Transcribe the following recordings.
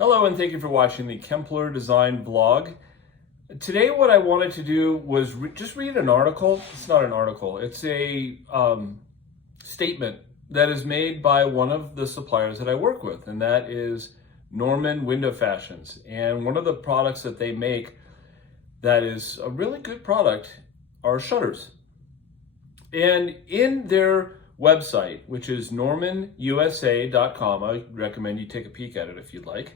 Hello and thank you for watching the Kempler design vlog. Today what I wanted to do was just read an article. It's not an article, it's a statement that is made by one of the suppliers that I work with, and that is Norman Window Fashions. And one of the products that they make that is a really good product are shutters. And in their website, which is normanusa.com, I recommend you take a peek at it if you'd like.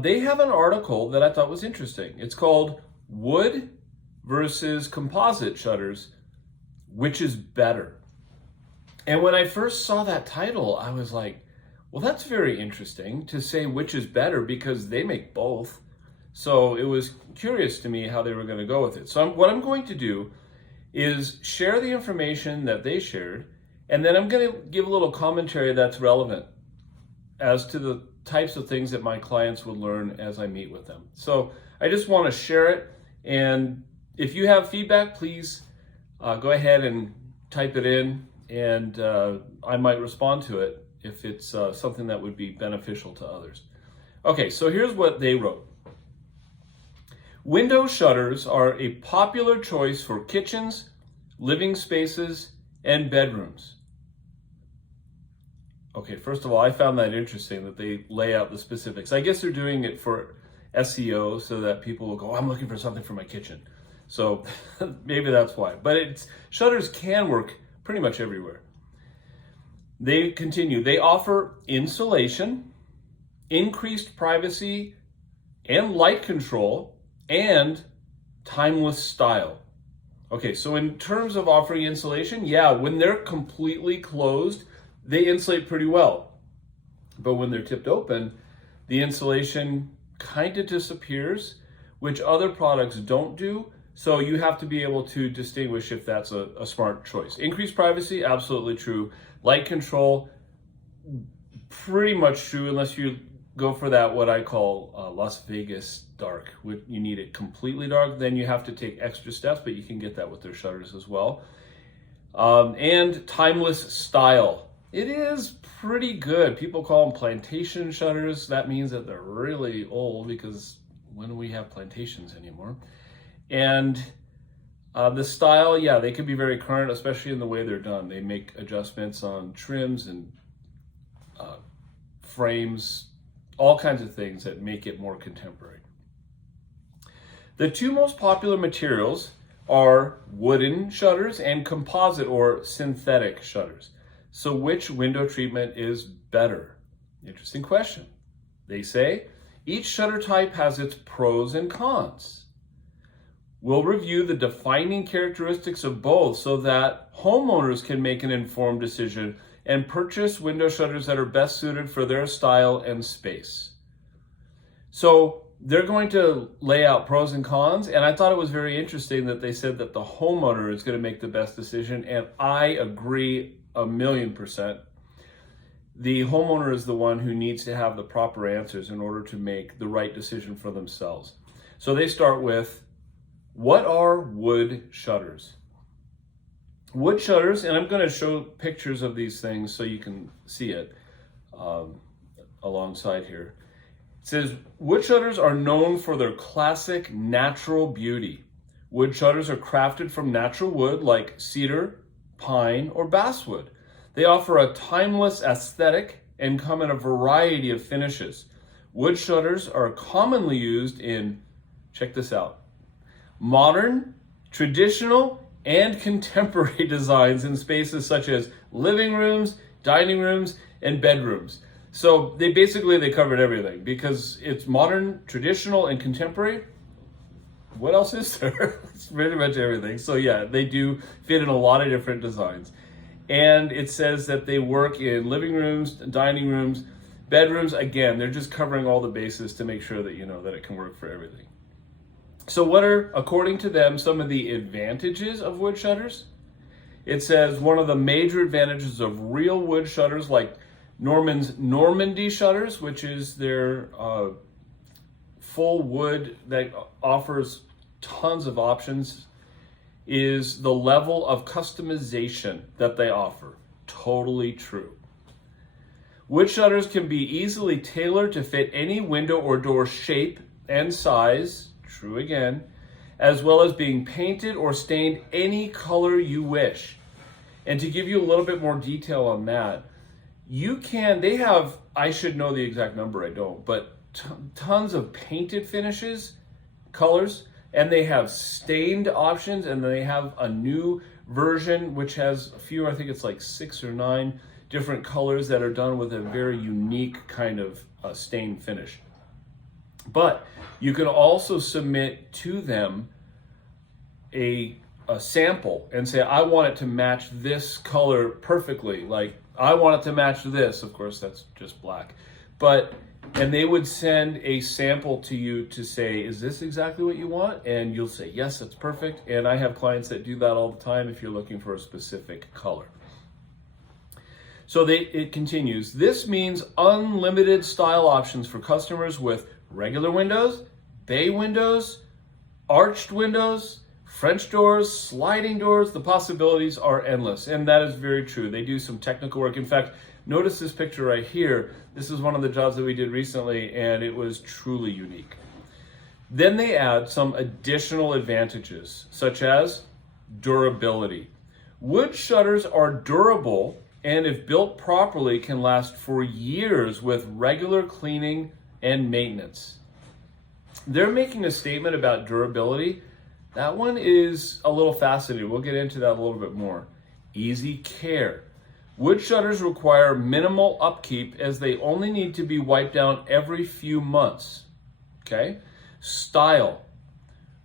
They have an article that I thought was interesting. It's called Wood versus Composite Shutters, which is better? And when I first saw that title, I was like, well, that's very interesting to say which is better because they make both. So it was curious to me how they were going to go with it. So what I'm going to do is share the information that they shared, and then I'm going to give a little commentary that's relevant as to the types of things that my clients would learn as I meet with them. So I just want to share it, and if you have feedback, please go ahead and type it in, and I might respond to it if it's something that would be beneficial to others. Okay, so here's what they wrote. Window shutters are a popular choice for kitchens, living spaces, and bedrooms. Okay, first of all, I found that interesting that they lay out the specifics. I guess they're doing it for SEO so that people will go, I'm looking for something for my kitchen. So maybe that's why. But shutters can work pretty much everywhere. They continue. They offer insulation, increased privacy, and light control, and timeless style. Okay, so in terms of offering insulation, yeah, when they're completely closed, they insulate pretty well. But when they're tipped open, the insulation kind of disappears, which other products don't do. So you have to be able to distinguish if that's a smart choice. Increased privacy, absolutely true. Light control, pretty much true, unless you go for that, what I call Las Vegas dark. You need it completely dark, then you have to take extra steps, but you can get that with their shutters as well. And timeless style. It is pretty good. People call them plantation shutters. That means that they're really old because when do we have plantations anymore? And the style, yeah, they can be very current, especially in the way they're done. They make adjustments on trims and frames, all kinds of things that make it more contemporary. The two most popular materials are wooden shutters and composite or synthetic shutters. So which window treatment is better? Interesting question. They say each shutter type has its pros and cons. We'll review the defining characteristics of both so that homeowners can make an informed decision and purchase window shutters that are best suited for their style and space. So they're going to lay out pros and cons, and I thought it was very interesting that they said that the homeowner is going to make the best decision, and I agree 1,000,000%. The homeowner is the one who needs to have the proper answers in order to make the right decision for themselves. So they start with, what are wood shutters? Wood shutters, and I'm going to show pictures of these things so you can see it alongside here. It says, wood shutters are known for their classic natural beauty. Wood shutters are crafted from natural wood like cedar, pine, or basswood. They offer a timeless aesthetic and come in a variety of finishes. Wood shutters are commonly used in, check this out, modern, traditional, and contemporary designs in spaces such as living rooms, dining rooms, and bedrooms. So they covered everything because it's modern, traditional, and contemporary. What else is there? It's pretty much everything. So yeah, they do fit in a lot of different designs. And it says that they work in living rooms, dining rooms, bedrooms. Again, they're just covering all the bases to make sure that you know that it can work for everything. So what are, according to them, some of the advantages of wood shutters? It says one of the major advantages of real wood shutters like Norman's Normandy shutters, which is their full wood that offers tons of options, is the level of customization that they offer. Totally true. Wood shutters can be easily tailored to fit any window or door shape and size, true again, as well as being painted or stained any color you wish. And to give you a little bit more detail on that, they have, I should know the exact number, I don't, but tons of painted finishes, colors, and they have stained options, and then they have a new version which has a few, I think it's like 6 or 9 different colors that are done with a very unique kind of stain finish. But you can also submit to them a sample and say, I want it to match this color perfectly. Like, I want it to match this. Of course, that's just black. And they would send a sample to you to say, is this exactly what you want? And you'll say, yes, that's perfect. And I have clients that do that all the time if you're looking for a specific color. So it continues. This means unlimited style options for customers with regular windows, bay windows, arched windows, French doors, sliding doors. The possibilities are endless. And that is very true. They do some technical work. In fact, notice this picture right here. This is one of the jobs that we did recently, and it was truly unique. Then they add some additional advantages, such as durability. Wood shutters are durable, and if built properly, can last for years with regular cleaning and maintenance. They're making a statement about durability. That one is a little fascinating. We'll get into that a little bit more. Easy care. Wood shutters require minimal upkeep as they only need to be wiped down every few months. Okay? Style.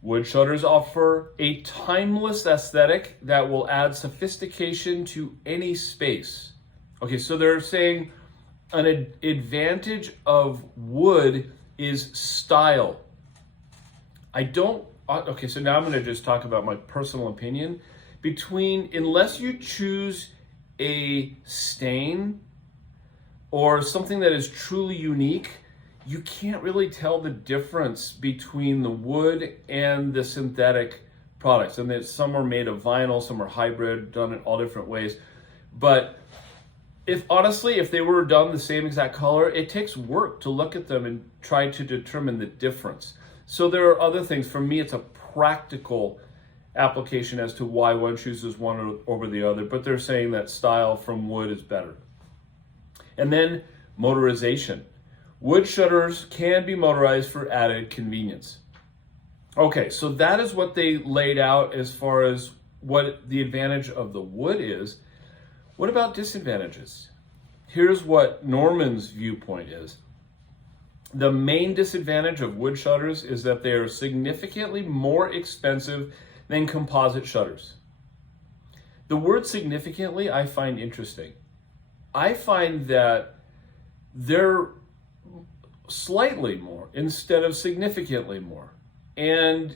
Wood shutters offer a timeless aesthetic that will add sophistication to any space. Okay, so they're saying an advantage of wood is style. Okay, so now I'm going to just talk about my personal opinion. Unless you choose a stain or something that is truly unique, you can't really tell the difference between the wood and the synthetic products. And some are made of vinyl, some are hybrid, done in all different ways. But if they were done the same exact color, it takes work to look at them and try to determine the difference. So there are other things. For me, it's a practical application as to why one chooses one over the other, but they're saying that style from wood is better. And then motorization. Wood shutters can be motorized for added convenience. Okay, so that is what they laid out as far as what the advantage of the wood is. What about disadvantages? Here's what Norman's viewpoint is. The main disadvantage of wood shutters is that they are significantly more expensive than composite shutters. The word significantly I find interesting. I find that they're slightly more instead of significantly more. And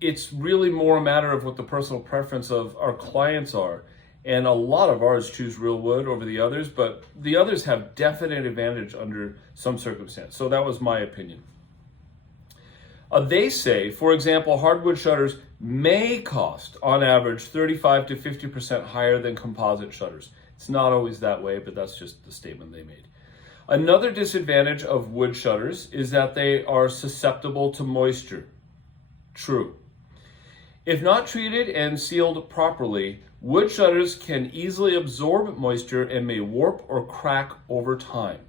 it's really more a matter of what the personal preference of our clients are. And a lot of ours choose real wood over the others, but the others have definite advantage under some circumstance. So that was my opinion. They say, for example, hardwood shutters may cost on average 35 to 50% higher than composite shutters. It's not always that way, but that's just the statement they made. Another disadvantage of wood shutters is that they are susceptible to moisture. True. If not treated and sealed properly, wood shutters can easily absorb moisture and may warp or crack over time.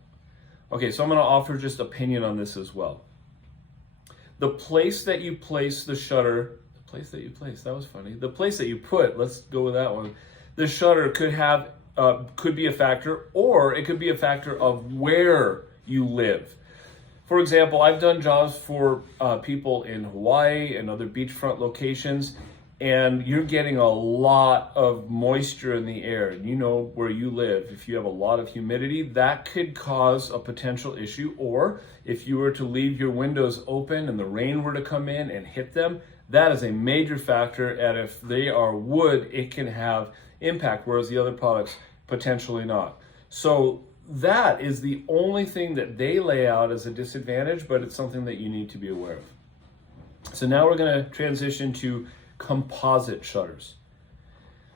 Okay, so I'm going to offer just opinion on this as well. The place that you place the shutter, that was funny. The place that you put, let's go with that one. The shutter could be a factor, or it could be a factor of where you live. For example, I've done jobs for people in Hawaii and other beachfront locations, and you're getting a lot of moisture in the air. And you know where you live, if you have a lot of humidity, that could cause a potential issue. Or if you were to leave your windows open and the rain were to come in and hit them, that is a major factor. And if they are wood, it can have impact, whereas the other products potentially not. So that is the only thing that they lay out as a disadvantage, but it's something that you need to be aware of. So now we're going to transition to composite shutters.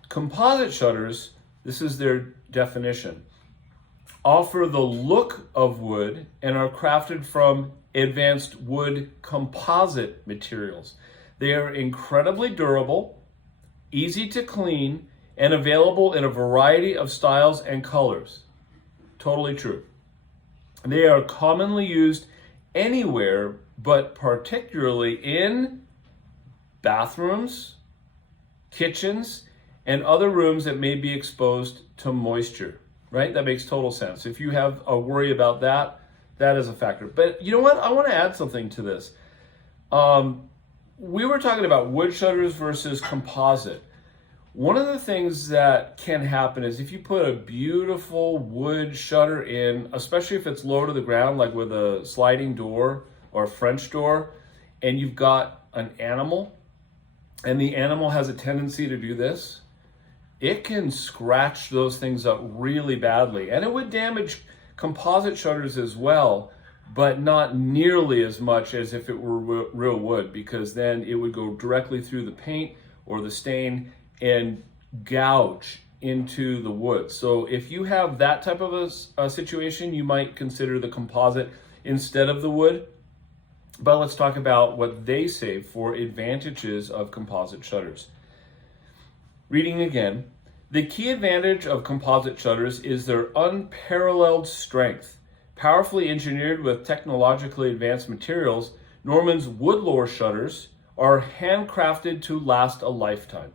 Composite shutters, this is their definition, offer the look of wood and are crafted from advanced wood composite materials. They are incredibly durable, easy to clean, and available in a variety of styles and colors. Totally true. They are commonly used anywhere, but particularly in bathrooms, kitchens, and other rooms that may be exposed to moisture, right? That makes total sense. If you have a worry about that, that is a factor. But you know what? I want to add something to this. We were talking about wood shutters versus composite. One of the things that can happen is if you put a beautiful wood shutter in, especially if it's low to the ground, like with a sliding door or a French door, and you've got an animal, and the animal has a tendency to do this, it can scratch those things up really badly. And it would damage composite shutters as well, but not nearly as much as if it were real wood, because then it would go directly through the paint or the stain and gouge into the wood. So if you have that type of a situation, you might consider the composite instead of the wood. But let's talk about what they say for advantages of composite shutters. Reading again, the key advantage of composite shutters is their unparalleled strength. Powerfully engineered with technologically advanced materials, Norman's Woodlore shutters are handcrafted to last a lifetime.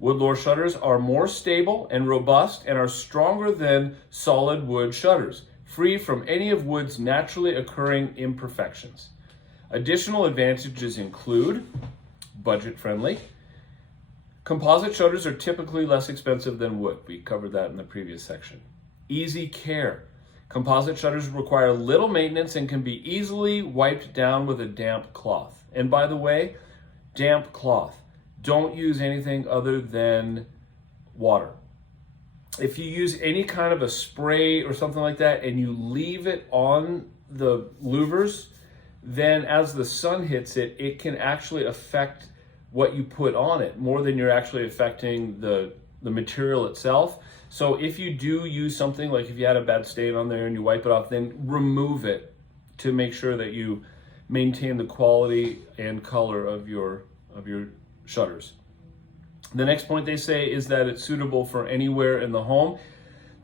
Woodlore shutters are more stable and robust and are stronger than solid wood shutters, free from any of wood's naturally occurring imperfections. Additional advantages include budget-friendly. Composite shutters are typically less expensive than wood. We covered that in the previous section. Easy care. Composite shutters require little maintenance and can be easily wiped down with a damp cloth. And by the way, damp cloth. Don't use anything other than water. If you use any kind of a spray or something like that and you leave it on the louvers, then as the sun hits it, it can actually affect what you put on it more than you're actually affecting the material itself. So if you do use something, like if you had a bad stain on there and you wipe it off, then remove it to make sure that you maintain the quality and color of your shutters. The next point they say is that it's suitable for anywhere in the home.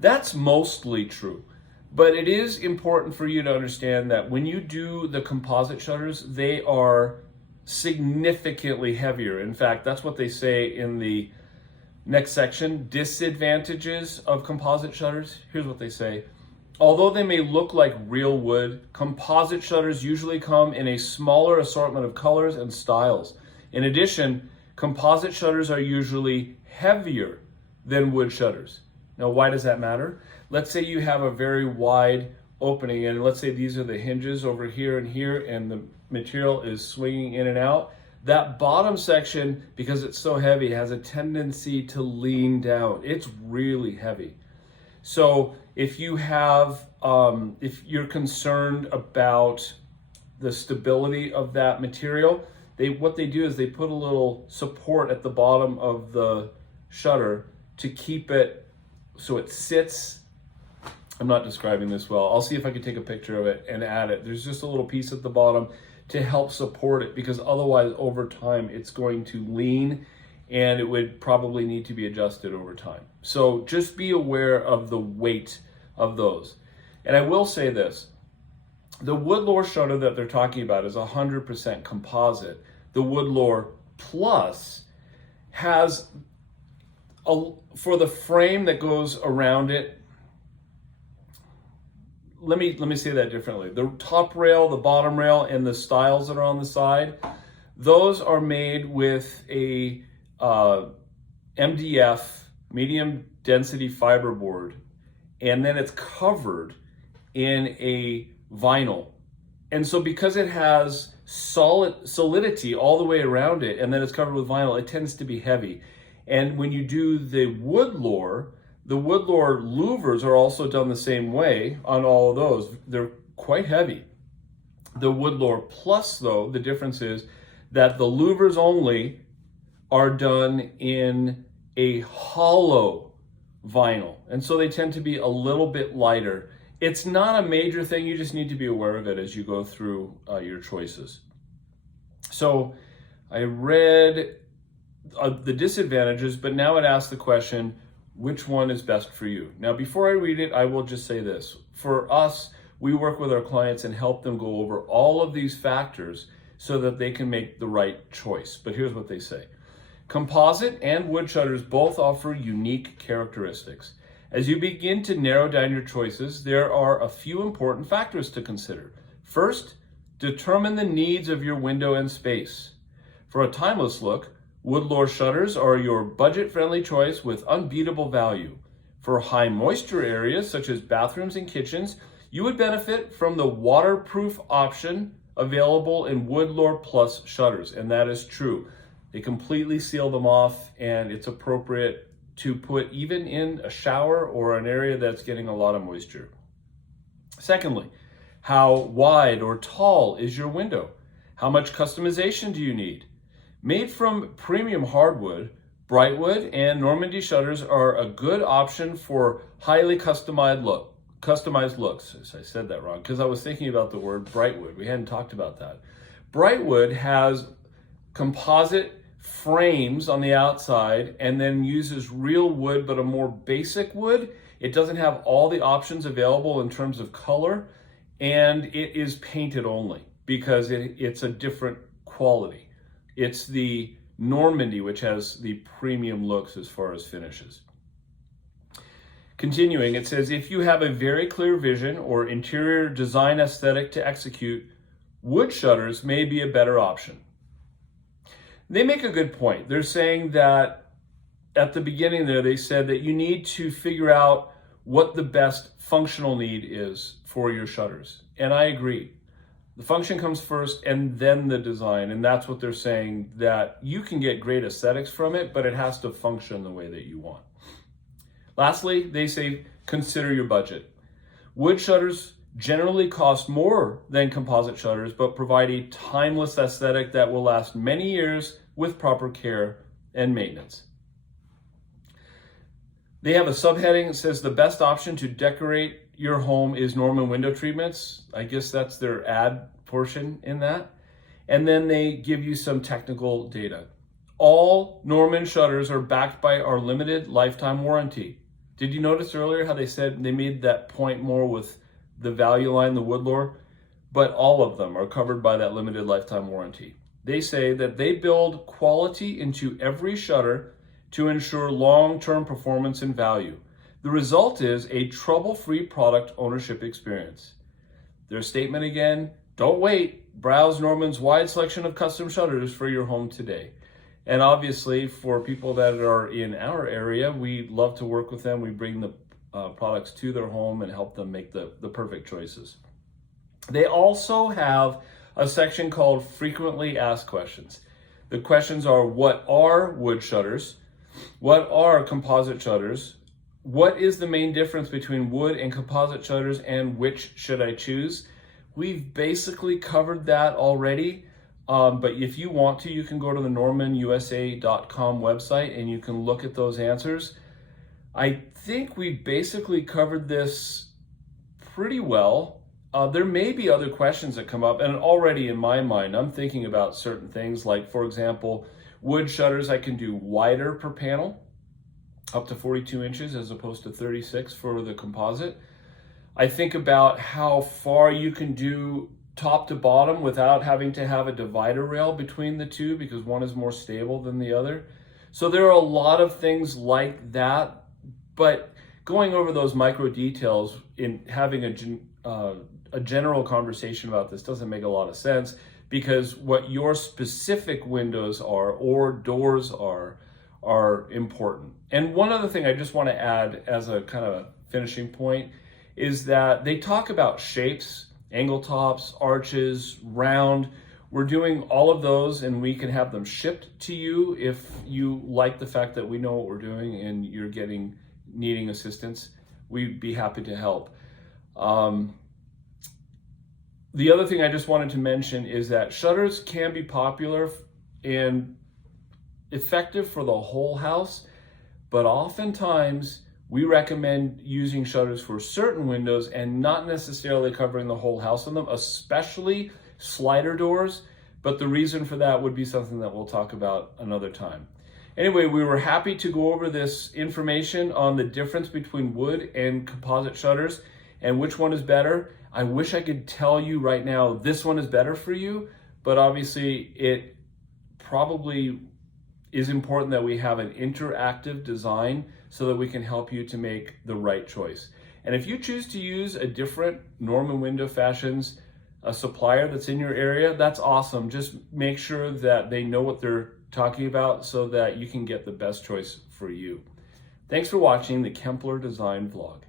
That's mostly true, but it is important for you to understand that when you do the composite shutters, they are significantly heavier. In fact, that's what they say in the next section, disadvantages of composite shutters. Here's what they say. Although they may look like real wood, composite shutters usually come in a smaller assortment of colors and styles. In addition, composite shutters are usually heavier than wood shutters. Now, why does that matter? Let's say you have a very wide opening, and let's say these are the hinges over here, and the material is swinging in and out. That bottom section, because it's so heavy, has a tendency to lean down. It's really heavy. So if you have, if you're concerned about the stability of that material, what they do is they put a little support at the bottom of the shutter to keep it so it sits. I'm not describing this well. I'll see if I can take a picture of it and add it. There's just a little piece at the bottom to help support it, because otherwise over time it's going to lean and it would probably need to be adjusted over time. So just be aware of the weight of those. And I will say this, the Woodlore shutter that they're talking about is 100% composite. The Woodlore Plus has, for the frame that goes around it, let me say that differently. The top rail, the bottom rail, and the stiles that are on the side, those are made with a MDF, medium density fiberboard, and then it's covered in a vinyl. And so because it has solidity all the way around it, and then it's covered with vinyl, it tends to be heavy. And when you do the Woodlore, the Woodlore louvers are also done the same way on all of those. They're quite heavy. The Woodlore Plus, though, the difference is that the louvers only are done in a hollow vinyl. And so they tend to be a little bit lighter. It's not a major thing. You just need to be aware of it as you go through your choices. So I read the disadvantages, but now it asks the question, which one is best for you? Now, before I read it, I will just say this. For us, we work with our clients and help them go over all of these factors so that they can make the right choice. But here's what they say. Composite and wood shutters both offer unique characteristics. As you begin to narrow down your choices, there are a few important factors to consider. First, determine the needs of your window and space. For a timeless look, wood-lore shutters are your budget-friendly choice with unbeatable value. For high moisture areas such as bathrooms and kitchens, you would benefit from the waterproof option available in wood-lore plus shutters, and that is true. They completely seal them off, and it's appropriate to put even in a shower or an area that's getting a lot of moisture. Secondly, how wide or tall is your window? How much customization do you need? Made from premium hardwood, Brightwood and Normandy shutters are a good option for highly customized looks. I said that wrong because I was thinking about the word Brightwood. We hadn't talked about that. Brightwood has composite frames on the outside and then uses real wood, but a more basic wood. It doesn't have all the options available in terms of color, and it is painted only because it's a different quality. It's the Normandy, which has the premium looks as far as finishes. Continuing, it says, if you have a very clear vision or interior design aesthetic to execute, wood shutters may be a better option. They make a good point. They're saying that at the beginning there, they said that you need to figure out what the best functional need is for your shutters. And I agree. The function comes first and then the design. And that's what they're saying, that you can get great aesthetics from it, but it has to function the way that you want. Lastly, they say, consider your budget. Wood shutters generally cost more than composite shutters, but provide a timeless aesthetic that will last many years with proper care and maintenance. They have a subheading that says the best option to decorate your home is Norman window treatments. I guess that's their ad portion in that. And then they give you some technical data. All Norman shutters are backed by our limited lifetime warranty. Did you notice earlier how they said they made that point more with the value line, the wood-lore? But all of them are covered by that limited lifetime warranty. They say that they build quality into every shutter to ensure long-term performance and value. The result is a trouble-free product ownership experience. Their statement again, don't wait. Browse Norman's wide selection of custom shutters for your home today. And obviously, for people that are in our area, we love to work with them. We bring the products to their home and help them make the perfect choices. They also have a section called Frequently Asked Questions. The questions are, what are wood shutters? What are composite shutters? What is the main difference between wood and composite shutters, and which should I choose? We've basically covered that already. But if you want to, you can go to the normanusa.com website and you can look at those answers. I think we basically covered this pretty well. There may be other questions that come up, and already in my mind, I'm thinking about certain things like, for example, wood shutters, I can do wider per panel, up to 42 inches as opposed to 36 for the composite. I think about how far you can do top to bottom without having to have a divider rail between the two because one is more stable than the other. So there are a lot of things like that, but going over those micro details in having a general conversation about this doesn't make a lot of sense, because what your specific windows are or doors are important. And one other thing I just want to add as a kind of finishing point is that they talk about shapes, angle tops, arches, round. We're doing all of those, and we can have them shipped to you if you like the fact that we know what we're doing and you're needing assistance. We'd be happy to help. The other thing I just wanted to mention is that shutters can be popular and effective for the whole house, but oftentimes We recommend using shutters for certain windows and not necessarily covering the whole house on them, especially slider doors. But the reason for that would be something that we'll talk about another time. Anyway, we were happy to go over this information on the difference between wood and composite shutters and which one is better. I wish I could tell you right now this one is better for you, but obviously it probably is important that we have an interactive design so that we can help you to make the right choice. And if you choose to use a different Norman Window Fashions supplier that's in your area, that's awesome. Just make sure that they know what they're talking about so that you can get the best choice for you. Thanks for watching the Kempler Design Vlog.